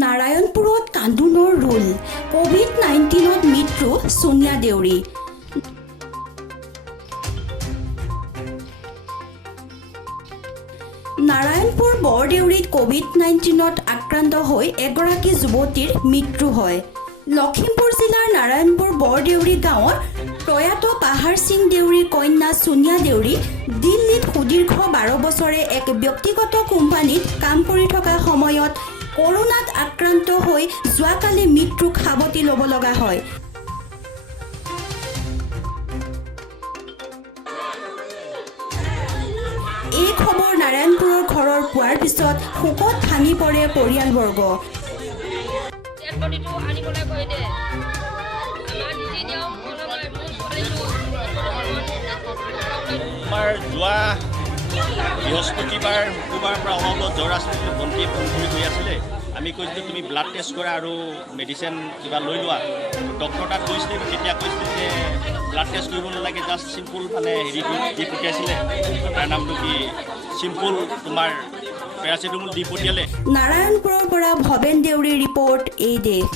নাৰায়ণপুৰত কান্দোনৰ ৰোল কোভিড-19ত মৃত্যু সোনিয়া দেউৰী। নাৰায়ণপুৰ বৰদেউৰীত কোভিড-19ত আক্ৰান্ত হৈ এগৰাকী যুৱতীৰ মৃত্যু হয়। লখিমপুৰ জিলাৰ নাৰায়ণপুৰ বৰদেউৰী গাঁৱৰ প্ৰয়াত পাহাৰ সিং দেউৰীৰ কন্যা সোনিয়া দেউৰী দিল্লীত সুদীৰ্ঘ 12 বছৰে এক ব্যক্তিগত কোম্পানীত কাম কৰি থকা সময়ত কৰোনাত আক্ৰান্ত হৈ যোৱাকালি মৃত্যুক সাৱটি ল'ব লগা হয়। এই খবৰ নাৰায়ণপুৰৰ ঘৰৰ পোৱাৰ পিছত শোকত ভাঙি পৰে পৰিয়ালবৰ্গ। আমাৰ যোৱা বৃহস্পতিবাৰ শুকুৰবাৰৰ পৰা অহা জ্বৰ আছিলে, ভণ্টিয়ে ফোন কৰি গৈ আছিলে। আমি কৈছিলোঁ তুমি ব্লাড টেষ্ট কৰা আৰু মেডিচিন কিবা লৈ লোৱা। ডক্টৰ তাত কৈছিলে, তেতিয়া কৈছিলে যে ব্লাড টেষ্ট কৰিব নালাগে, জাষ্ট চিম্পুল মানে হেৰিটো দি পঠিয়াইছিলে। তাৰ নামটো কি চিম্পুল তোমাৰ পেৰাচিটামল দি পঠিয়ালে। নাৰায়ণপুৰৰ পৰা ভৱেন দেউৰীৰ ৰিপৰ্ট এই দেশ।